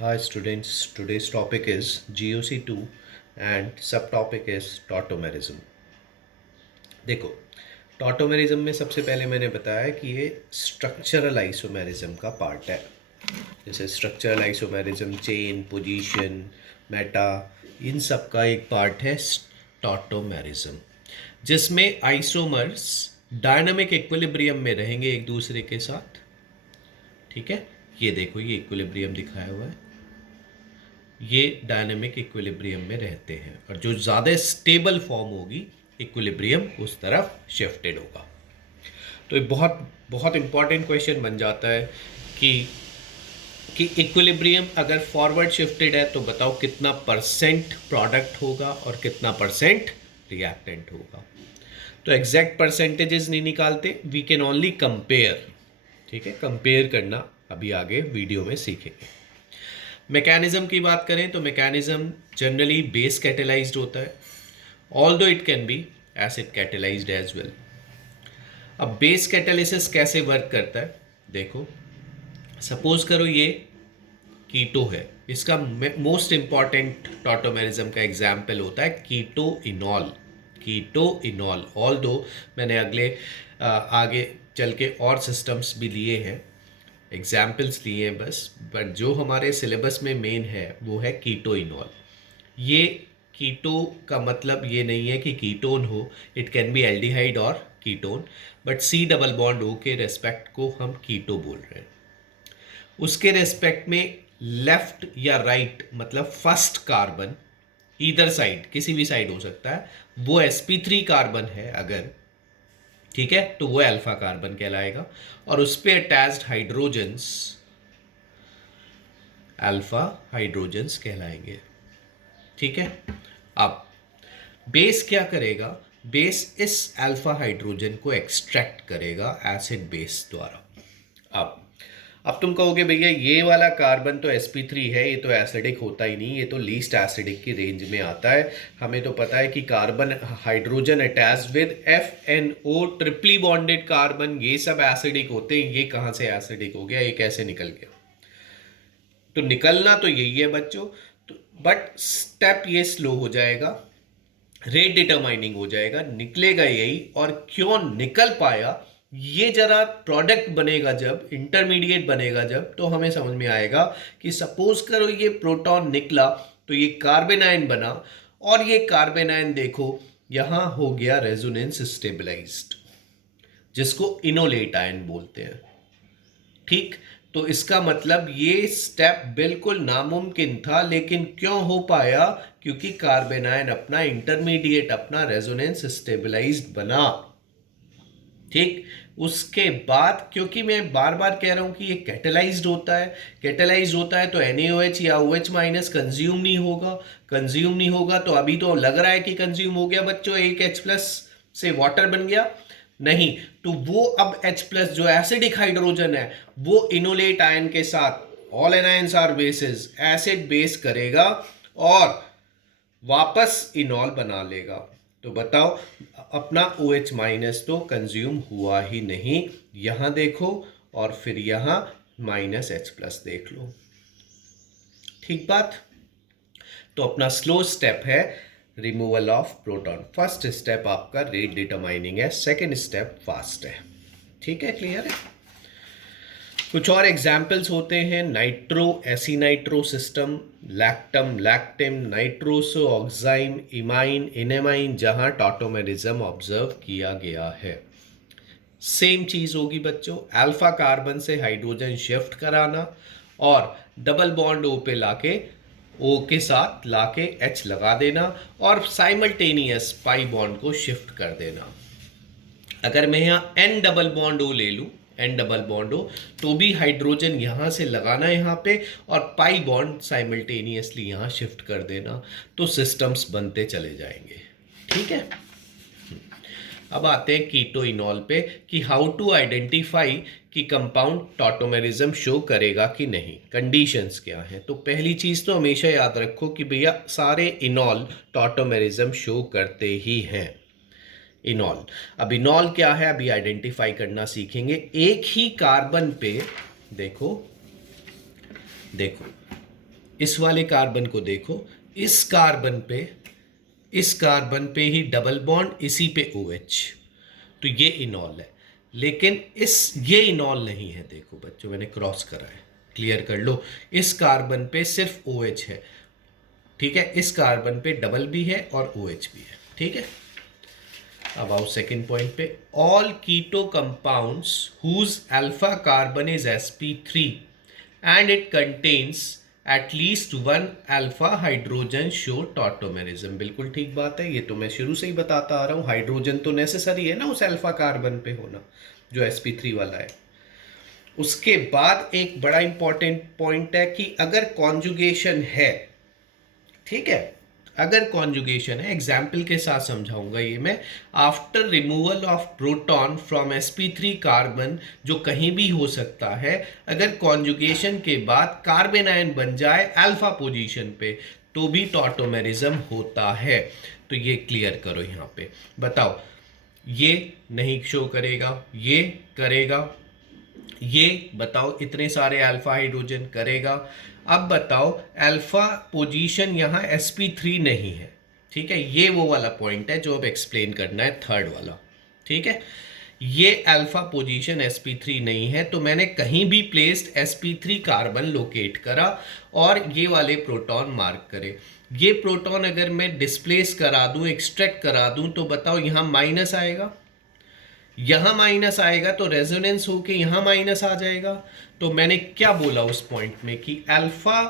Hi students, today's topic is GOC2 and subtopic is tautomerism. देखो, tautomerism में सबसे पहले मैंने बताया कि ये स्ट्रक्चरल आइसोमेरिज्म का पार्ट है। जैसे structural isomerism, chain, position, meta, इन सब का एक पार्ट है टॉटोमेरिज्म, जिसमें आइसोमर्स डायनामिक इक्विलिब्रियम में रहेंगे एक दूसरे के साथ। ठीक है, ये देखो, ये इक्विलिब्रियम दिखाया हुआ है, ये डायनेमिक इक्विलिब्रियम में रहते हैं और जो ज़्यादा स्टेबल फॉर्म होगी इक्विलिब्रियम उस तरफ शिफ्टेड होगा। तो ये बहुत बहुत इंपॉर्टेंट क्वेश्चन बन जाता है कि इक्विलिब्रियम अगर फॉरवर्ड शिफ्टेड है तो बताओ कितना परसेंट प्रोडक्ट होगा और कितना परसेंट रिएक्टेंट होगा। तो एग्जैक्ट परसेंटेजेस नहीं निकालते, वी कैन ओनली कंपेयर। ठीक है, कंपेयर करना अभी आगे वीडियो में सीखेंगे। मैकेनिज्म की बात करें तो मैकेनिज्म जनरली बेस कैटेलाइज्ड होता है, although it can be acid catalysed as well. अब बेस कैटेलिसिस कैसे वर्क करता है देखो, सपोज करो ये कीटो है, इसका मोस्ट इंपॉर्टेंट टॉटोमेरिज्म का एग्जाम्पल होता है कीटो इनॉल। कीटो इनॉल, ऑल्दो मैंने आगे चल के और सिस्टम्स भी लिए हैं, एग्जाम्पल्स लिए हैं बस, बट जो हमारे सिलेबस में मेन है वो है कीटो इनॉल। ये कीटो का मतलब ये नहीं है कि कीटोन हो, इट कैन बी एल्डिहाइड और ketone, but C double bond O के रेस्पेक्ट को हम कीटो बोल रहे हैं। उसके रेस्पेक्ट में लेफ्ट या राइट मतलब फर्स्ट कार्बन, ईदर साइड, किसी भी साइड हो सकता है, वो sp3 कार्बन है अगर, ठीक है, तो वो अल्फा कार्बन कहलाएगा और उस पर अटैच्ड हाइड्रोजन्स अल्फा हाइड्रोजन्स कहलाएंगे। ठीक है, अब बेस क्या करेगा, बेस इस अल्फा हाइड्रोजन को एक्सट्रैक्ट करेगा एसिड बेस द्वारा। अब तुम कहोगे भैया ये वाला कार्बन तो sp3 है, ये तो एसिडिक होता ही नहीं, ये तो लीस्ट एसिडिक की रेंज में आता है। हमें तो पता है कि carbon hydrogen attached with FNO triply bonded carbon, ये सब एसिडिक होते हैं, ये कहाँ से एसिडिक हो गया, ये कैसे निकल गया। तो निकलना तो यही है बच्चों, तो बट स्टेप ये स्लो हो जाएगा, रेट डिटरमाइनिंग हो जाएगा, निकलेगा यही। और क्यों निकल पाया, ये जरा प्रोडक्ट बनेगा जब, इंटरमीडिएट बनेगा जब, तो हमें समझ में आएगा कि सपोज करो ये प्रोटॉन निकला तो ये कार्बन आयन बना, और ये कार्बन आयन देखो यहां हो गया रेजोनेंस स्टेबलाइज्ड, जिसको इनोलेट आयन बोलते हैं। ठीक, तो इसका मतलब ये स्टेप बिल्कुल नामुमकिन था, लेकिन क्यों हो पाया, क्योंकि कार्बन आयन अपना इंटरमीडिएट, अपना रेजोनेंस स्टेबलाइज्ड बना। ठीक, उसके बाद क्योंकि मैं बार बार कह रहा हूं कि ये कैटेलाइज्ड होता है, कैटेलाइज्ड होता है तो NaOH या OH माइनस कंज्यूम नहीं होगा, कंज्यूम नहीं होगा तो अभी तो लग रहा है कि कंज्यूम हो गया बच्चों, एक H प्लस से वाटर बन गया, नहीं, तो वो अब H प्लस जो एसिडिक हाइड्रोजन है वो इनोलेट आयन के साथ, all anions are bases, acid base करेगा और वापस इनॉल बना लेगा। तो बताओ अपना OH माइनस तो कंज्यूम हुआ ही नहीं, यहां देखो, और फिर यहां माइनस H प्लस देख लो। ठीक बात, तो अपना स्लो स्टेप है removal of proton. First step आपका रेट डिटरमाइनिंग है, सेकेंड स्टेप फास्ट है। ठीक है, क्लियर है। कुछ और एग्जाम्पल्स होते हैं, nitro aci nitro system, lactam lactim, nitroso oxime, imine enamine, जहां टॉटोमेरिज्म ऑब्जर्व किया गया है। सेम चीज होगी बच्चों, अल्फा कार्बन से हाइड्रोजन शिफ्ट कराना और डबल बॉन्ड O पे लाके, O के साथ लाके H लगा देना और साइमल्टेनियस पाई बॉन्ड को शिफ्ट कर देना। अगर मैं यहाँ N डबल बॉन्ड O ले लूँ, N डबल बॉन्ड O, तो भी हाइड्रोजन यहाँ से लगाना यहाँ पे और पाई बॉन्ड साइमल्टेनियसली यहाँ शिफ्ट कर देना, तो सिस्टम्स बनते चले जाएंगे। ठीक है, अब आते हैं कीटो इनॉल पे कि हाउ टू आइडेंटिफाई कि कंपाउंड टॉटोमेरिज्म शो करेगा कि नहीं, कंडीशंस क्या हैं। तो पहली चीज तो हमेशा याद रखो कि भैया सारे इनॉल टॉटोमेरिज्म शो करते ही हैं। इनॉल, अब इनॉल क्या है अभी आइडेंटिफाई करना सीखेंगे। एक ही कार्बन पे देखो देखो इस वाले कार्बन को देखो, इस कार्बन पे ही डबल बॉन्ड, इसी पे OH, तो ये इनॉल है। लेकिन ये इनॉल नहीं है। देखो बच्चों, मैंने क्रॉस करा है, क्लियर कर लो। इस कार्बन पे सिर्फ OH है, ठीक है। इस कार्बन पे डबल भी है और OH भी है, ठीक है। अब आओ सेकेंड पॉइंट पे। All keto compounds whose alpha carbon is sp3 and it contains at least one alpha hydrogen show tautomerism. बिल्कुल ठीक बात है, ये तो मैं शुरू से ही बताता आ रहा हूं। हाइड्रोजन तो नेसेसरी है ना उस अल्फा कार्बन पे होना, जो sp3 वाला है। उसके बाद एक बड़ा इंपॉर्टेंट पॉइंट है कि अगर कॉन्जुगेशन है, ठीक है, अगर कॉन्जुगेशन है, एग्जाम्पल के साथ समझाऊंगा ये मैं। After removal of proton from sp3 carbon, जो कहीं भी हो सकता है, अगर कॉन्जुगेशन के बाद कार्बन आयन बन जाए अल्फा पोजीशन पे, तो भी टॉटोमेरिज्म होता है। तो ये क्लियर करो यहाँ पे। बताओ, ये नहीं शो करेगा, ये करेगा, ये बताओ इतने सारे अल्फा हाइड्रोजन करेगा। अब बताओ, अल्फा पोजीशन यहाँ sp3 नहीं है, ठीक है। ये वो वाला पॉइंट है जो अब एक्सप्लेन करना है, थर्ड वाला, ठीक है। ये अल्फा पोजीशन sp3 नहीं है, तो मैंने कहीं भी प्लेस्ड sp3 कार्बन लोकेट करा और ये वाले प्रोटॉन मार्क करे। ये प्रोटॉन अगर मैं डिस्प्लेस करा दूं, एक्सट्रैक्ट करा दूं, तो बताओ यहाँ माइनस आएगा, यहां माइनस आएगा, तो रेजोनेंस होके यहां माइनस आ जाएगा। तो मैंने क्या बोला उस पॉइंट में कि अल्फा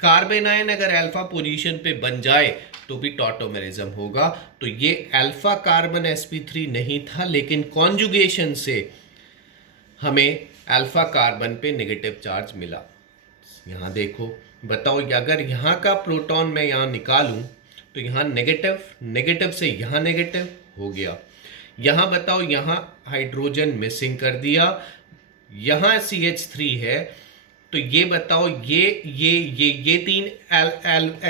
कार्बन आयन अगर अल्फा पोजीशन पे बन जाए तो भी टॉटोमेरिज्म होगा। तो ये अल्फा कार्बन sp3 नहीं था, लेकिन कॉन्जुगेशन से हमें अल्फा कार्बन पे नेगेटिव चार्ज मिला। यहां देखो, बताओ अगर यहां का प्रोटॉन मैं यहां निकालूं तो यहां नेगेटिव, नेगेटिव से यहां नेगेटिव हो गया। यहां बताओ, यहां हाइड्रोजन मिसिंग कर दिया, यहां CH3 है, तो ये बताओ, ये तीन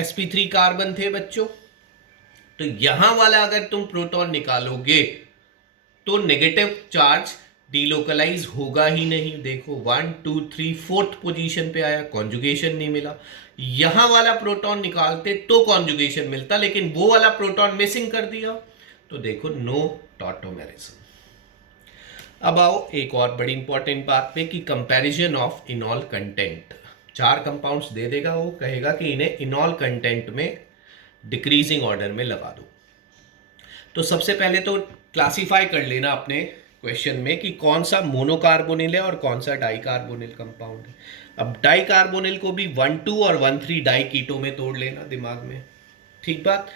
sp3 कार्बन थे बच्चों। तो यहां वाला अगर तुम प्रोटॉन निकालोगे तो नेगेटिव चार्ज डीलोकलाइज होगा ही नहीं। देखो 1 2 3 फोर्थ पोजीशन पे आया, कॉन्जुगेशन नहीं मिला। यहां वाला प्रोटॉन निकालते तो कॉन्जुगेशन मिलता, लेकिन वो वाला प्रोटॉन मिसिंग कर दिया, तो देखो नो टॉटोमेरिज्म। अब आओ एक और बड़ी इंपॉर्टेंट बात पे कि कंपैरिजन ऑफ इनॉल कंटेंट। 4 कंपाउंड्स दे देगा, वो कहेगा कि इन्हें इनॉल कंटेंट में डिक्रीजिंग ऑर्डर में लगा दो। तो सबसे पहले तो क्लासिफाई कर लेना अपने क्वेश्चन में कि कौन सा मोनोकार्बोनिल है और कौन सा डाइकार्बोनिल कंपाउंड है। अब डाइकार्बोनिल को भी 1,2 और 1,3 डाई कीटो में तोड़ लेना दिमाग में, ठीक बात।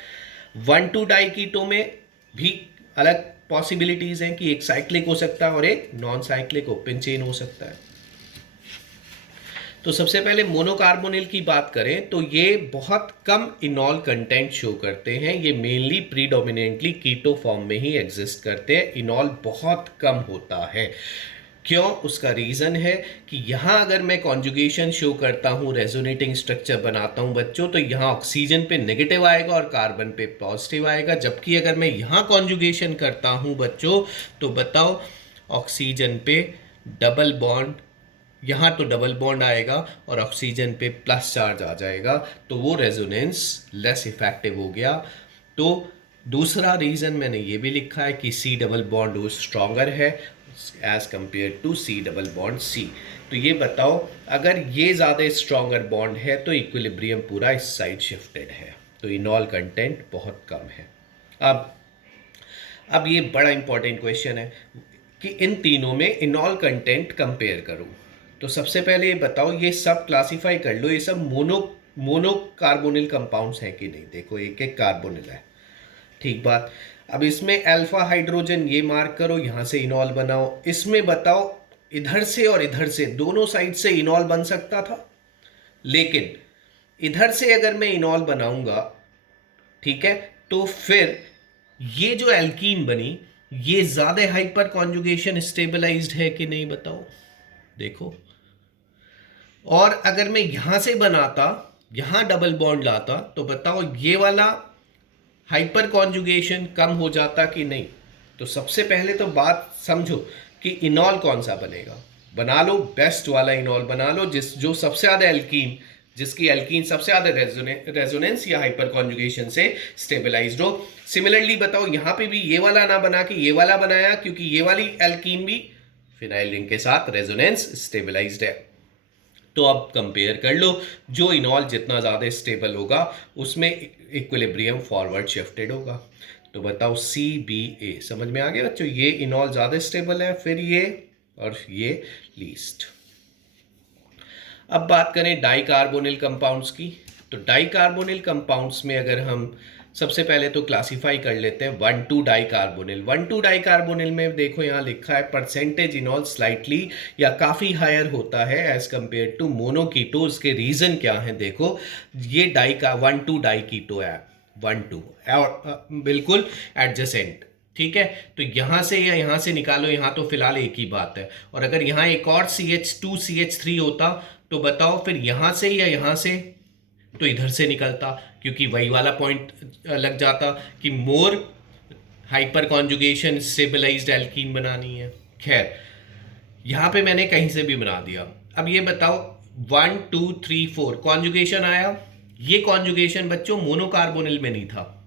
1,2 डाई कीटो में भी अलग पॉसिबिलिटीज हैं कि एक साइक्लिक हो सकता है और एक नॉन साइक्लिक ओपन चेन हो सकता है। तो सबसे पहले मोनोकार्बोनिल की बात करें तो ये बहुत कम इनॉल कंटेंट शो करते हैं। ये मेनली प्रीडोमिनेंटली कीटो फॉर्म में ही एग्जिस्ट करते हैं, इनॉल बहुत कम होता है। क्यों? उसका रीज़न है कि यहाँ अगर मैं कॉन्जुगेशन शो करता हूँ, रेजोनेटिंग स्ट्रक्चर बनाता हूँ बच्चों, तो यहाँ ऑक्सीजन पे नेगेटिव आएगा और कार्बन पे पॉजिटिव आएगा। जबकि अगर मैं यहाँ कॉन्जुगेशन करता हूँ बच्चों, तो बताओ ऑक्सीजन पे डबल बॉन्ड, यहाँ तो डबल बॉन्ड आएगा और ऑक्सीजन पे प्लस चार्ज आ जाएगा, तो वो रेजोनेंस लेस इफेक्टिव हो गया। तो दूसरा रीज़न मैंने ये भी लिखा है कि C डबल बॉन्ड वो स्ट्रॉन्गर है as compare to C double bond C। तो ये बताओ, अगर ये ज़्यादा स्ट्रॉन्गर बॉन्ड है तो इक्विलिब्रियम पूरा इस साइड शिफ्टेड है, तो इनॉल कंटेंट बहुत कम है। अब ये बड़ा इंपॉर्टेंट क्वेश्चन है कि इन तीनों में इनॉल कंटेंट कंपेयर करूं। तो सबसे पहले ये बताओ, ये सब क्लासिफाई कर लो, ये सब मोनोकार्बोनिल कंपाउंड्स हैं कि नहीं। देखो एक एक कार्बोनिल है, ठीक बात। अब इसमें अल्फा हाइड्रोजन ये मार्क करो, यहाँ से इनॉल बनाओ। इसमें बताओ, इधर से और इधर से दोनों साइड से इनॉल बन सकता था, लेकिन इधर से अगर मैं इनॉल बनाऊंगा, ठीक है, तो फिर ये जो एल्कीन बनी, ये ज्यादा हाइपर कॉन्जुगेशन स्टेबलाइज्ड है कि नहीं बताओ। देखो, और अगर मैं यहां से बनाता, यहां डबल बॉन्ड लाता, तो बताओ ये वाला हाइपर कॉन्जुगेशन कम हो जाता कि नहीं। तो सबसे पहले तो बात समझो कि इनॉल कौन सा बनेगा। बना लो बेस्ट वाला इनॉल बना लो, जो सबसे ज्यादा एल्कीन जिसकी एल्कीन सबसे ज्यादा रेजोनेंस या हाइपर कॉन्जुगेशन से स्टेबलाइज्ड हो। सिमिलरली बताओ यहां पे भी ये वाला ना बना के ये वाला बनाया, क्योंकि ये वाली एल्कीन भी फिनाइल रिंग के साथ रेजोनेंस स्टेबलाइज्ड है। तो अब कंपेयर कर लो, जो इनॉल जितना ज़्यादा स्टेबल होगा उसमें इक्विलिब्रियम फॉरवर्ड शिफ्टेड होगा। तो बताओ CBA, समझ में आ गया बच्चों? ये इनॉल ज़्यादा स्टेबल है, फिर ये और ये लीस्ट। अब बात करें डाइकार्बोनिल कंपाउंड्स की। तो डाइकार्बोनिल कंपाउंड्स में अगर हम सबसे पहले तो क्लासिफाई कर लेते हैं 1,2 डाइकार्बोनिल। 1,2 डाइकार्बोनिल में देखो यहाँ लिखा है परसेंटेज इनॉल स्लाइटली या काफ़ी हायर होता है एज कंपेयर टू मोनोकीटो। उसके रीज़न क्या है देखो, ये 1,2 डाइकीटो है, 1,2 और बिल्कुल एडजेसेंट, ठीक है। तो यहाँ से या यहाँ से निकालो, यहाँ तो फिलहाल एक ही बात है। और अगर यहाँ एक और CH2CH3 होता तो बताओ फिर यहाँ से या यहाँ से, तो इधर से निकलता, क्योंकि वही वाला पॉइंट लग जाता कि मोर हाइपर कॉन्जुगेशन स्टेबलाइज्ड एल्कीन बनानी है। खैर यहाँ पे मैंने कहीं से भी बना दिया। अब ये बताओ 1 2 3 4 कॉन्जुगेशन आया। ये कॉन्जुगेशन बच्चों मोनोकार्बोनिल में नहीं था,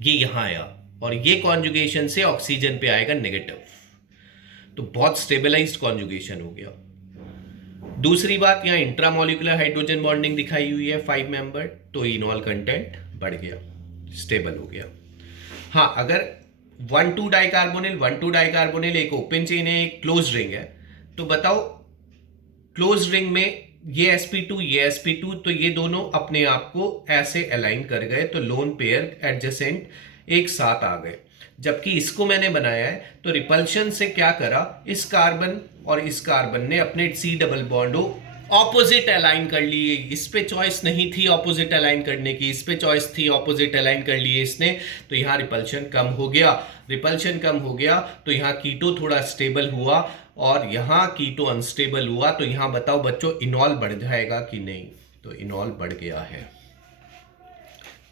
ये यहाँ आया और ये कॉन्जुगेशन से ऑक्सीजन पे आएगा नेगेटिव, तो बहुत स्टेबलाइज्ड कॉन्जुगेशन हो गया। दूसरी बात, यहाँ इंट्रामोलिकुलर हाइड्रोजन बॉन्डिंग दिखाई हुई है 5 मेंबर, तो इनॉल कंटेंट बढ़ गया, स्टेबल हो गया। हाँ, अगर 1,2 डाइकार्बोनिल एक ओपन चेन है, एक क्लोज रिंग है, तो बताओ क्लोज रिंग में ये sp2 ये sp2, तो ये दोनों अपने आप को ऐसे अलाइन कर गए, तो लोन पेयर एडजेसेंट एक साथ आ गए। जबकि इसको मैंने बनाया है तो रिपल्शन से क्या करा, इस कार्बन और इस कार्बन ने अपने C double bond opposite align कर लिए। इस पे चॉइस नहीं थी ऑपोजिट अलाइन करने की, इस पे चॉइस थी ऑपोजिट अलाइन कर लिए इसने, तो यहाँ रिपल्शन कम हो गया। रिपल्शन कम हो गया तो यहाँ कीटो थोड़ा स्टेबल हुआ और यहाँ कीटो अनस्टेबल हुआ। तो यहाँ बताओ बच्चों इनॉल बढ़ जाएगा कि नहीं, तो इनॉल बढ़ गया है।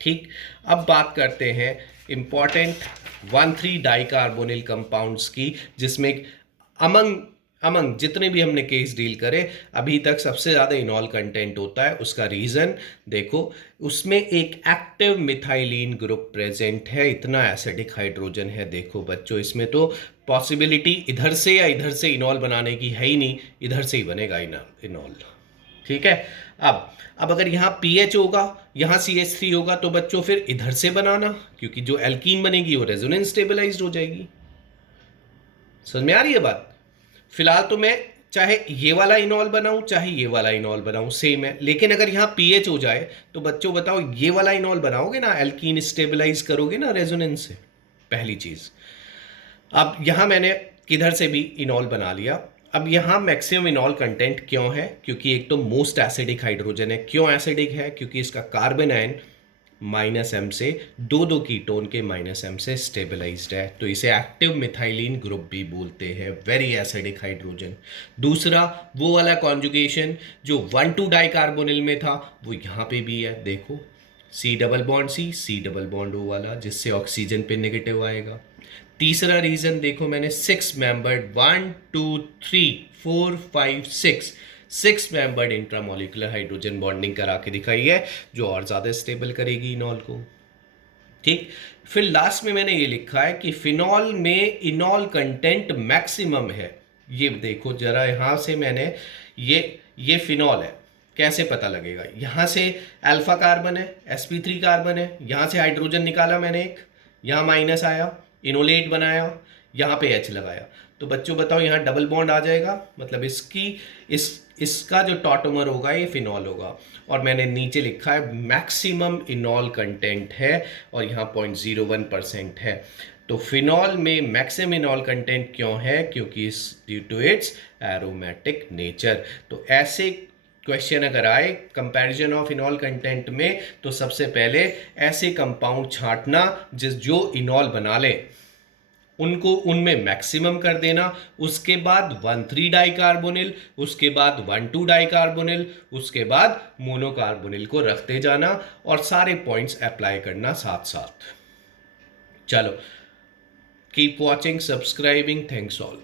ठीक, अब बात करते हैं इंपॉर्टेंट 1,3 डाइकार्बोनिल कंपाउंड्स की, जिसमें अमंग जितने भी हमने केस डील करे अभी तक सबसे ज़्यादा इनॉल कंटेंट होता है। उसका रीज़न देखो, उसमें एक एक्टिव मिथाइलिन ग्रुप प्रेजेंट है, इतना एसिडिक हाइड्रोजन है। देखो बच्चों, इसमें तो पॉसिबिलिटी इधर से या इधर से इनॉल बनाने की है ही नहीं, इधर से ही बनेगा इनॉल, ठीक है। अब अगर यहाँ पीएच होगा, यहाँ CH3 होगा, तो बच्चों फिर इधर से बनाना, क्योंकि जो एल्कीन बनेगी वो रेजोनेंस स्टेबलाइज्ड हो जाएगी। समझ में आ रही है बात? फिलहाल तो मैं चाहे ये वाला इनॉल बनाऊं चाहे ये वाला इनॉल बनाऊं सेम है, लेकिन अगर यहाँ पीएच हो जाए तो बच्चों बताओ ये वाला इनॉल बनाओगे ना, एल्कीन स्टेबलाइज करोगे ना रेजोनेंस से, पहली चीज। अब यहाँ मैंने किधर से भी इनॉल बना लिया। अब यहाँ मैक्सिमम इनॉल कंटेंट क्यों है, क्योंकि एक तो मोस्ट एसिडिक हाइड्रोजन है। क्यों एसिडिक है? क्योंकि इसका कार्बन आयन -M से दो कीटोन के -M से स्टेबलाइज्ड है, तो इसे एक्टिव मिथाइलिन ग्रुप भी बोलते हैं, वेरी एसिडिक हाइड्रोजन। दूसरा, वो वाला कॉन्जुगेशन जो 1,2 डाइकार्बोनिल में था वो यहाँ पे भी है। देखो C double bond C double bond O वाला, जिससे ऑक्सीजन पे नेगेटिव आएगा। तीसरा रीजन देखो, मैंने 6 membered 1 2 3 4 5 6 membered intramolecular hydrogen bonding करा के दिखाई है, जो और ज़्यादा स्टेबल करेगी इनॉल को। ठीक, फिर लास्ट में मैंने ये लिखा है कि फिनॉल में इनॉल कंटेंट मैक्सिमम है। ये देखो जरा, यहाँ से मैंने ये फिनॉल है, कैसे पता लगेगा? यहाँ से अल्फा कार्बन है, sp3 कार्बन है, यहाँ से हाइड्रोजन निकाला मैंने एक, यहाँ माइनस आया, इनोलेट बनाया, यहाँ पे H लगाया, तो बच्चों बताओ यहाँ डबल बॉन्ड आ जाएगा, मतलब इसका जो टॉटोमर होगा ये फिनॉल होगा। और मैंने नीचे लिखा है मैक्सिमम इनॉल कंटेंट है और यहाँ 0.01% है। तो फिनॉल में मैक्सिमम इनॉल कंटेंट क्यों है? क्योंकि due to its aromatic nature. तो ऐसे क्वेश्चन अगर आए कंपैरिजन ऑफ इनॉल कंटेंट में, तो सबसे पहले ऐसे कंपाउंड छांटना जो इनॉल बना ले, उनको उनमें मैक्सिमम कर देना। उसके बाद 1,3 डाइकार्बोनिल, उसके बाद 1,2 डाइकार्बोनिल, उसके बाद मोनोकार्बोनिल को रखते जाना और सारे पॉइंट्स अप्लाई करना साथ साथ। चलो, keep watching, subscribing, thanks all.